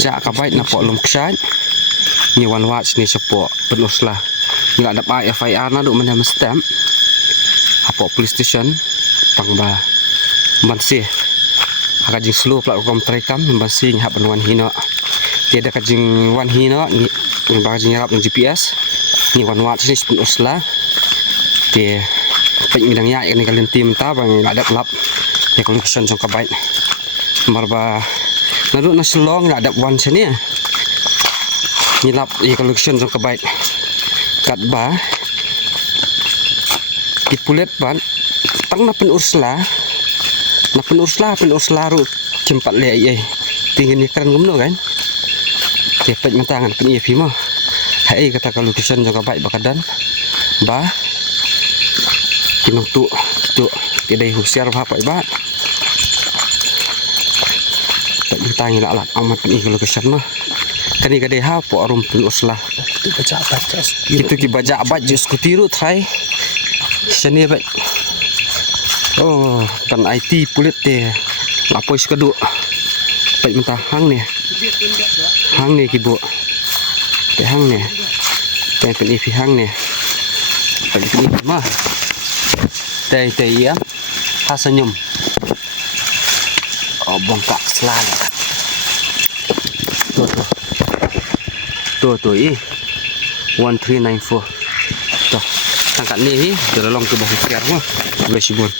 Jak kabait na po lumksyan. Ni one watch ni sepo penus lah. Nggak ada FIR na do mana stamp. Apo police station pangba mansih. Kajing slow plat kom terekam mansih hap wan hino. Tiada kajing wan hino ni kajing rap ng GPS. Ni one watch ni penus lah. Ti pengidang ya ni kalian tim ta bang ada lap. Ya collection jong kabait. Marba naduk na selong ada one sini ya. Nilap ya collection jong kabait. Kat ba ipulet ban tang na penusla ru cempat le ai tingin ikan gumno kan cepet mentangan pen iya fimo hai kata collection jong kabait bakadan ba kinong tu tidak husiar apa ibat tak ditanya lah amat pen iya collection mah kan iga deh po arum penusla itu ki baca baju skutiru try seni baik oh kan IT pulit teh lapis kedua baik mentah hang nih kibu teh hang nih teh pen ifi hang nih teh pen ifi mah teh ya hasenyum oh bongkak selalu tuh 1394 tuh tangkat nih dalam ke bawah siar mah boleh sibun